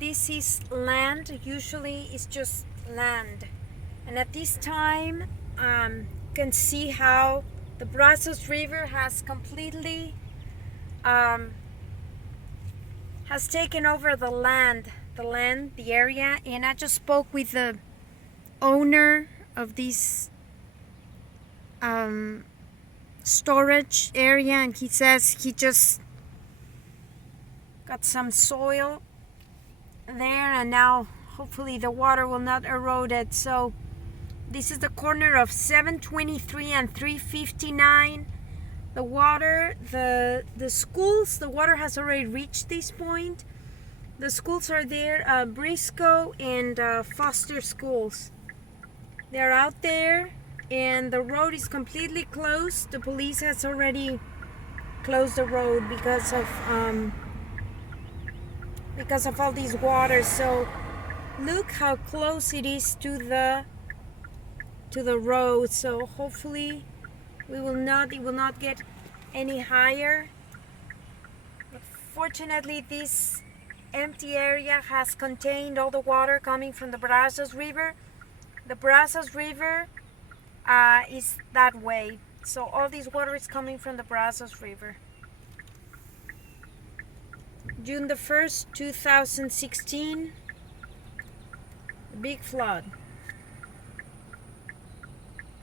this is land. Usually it's just land, and at this time you can see how the Brazos River has completely has taken over the area. And I just spoke with the owner of this storage area, and he says he just got some soil there, and now hopefully the water will not erode it. So this is the corner of 723 and 359. The water, the schools, the water has already reached this point. The schools are there, Briscoe and Foster schools. They're out there, and the road is completely closed. The police has already closed the road because of all these waters. So look how close it is to the road. So hopefully it will not get any higher. But fortunately, this empty area has contained all the water coming from the Brazos River. The Brazos River is that way. So all this water is coming from the Brazos River. June the 1st, 2016, big flood.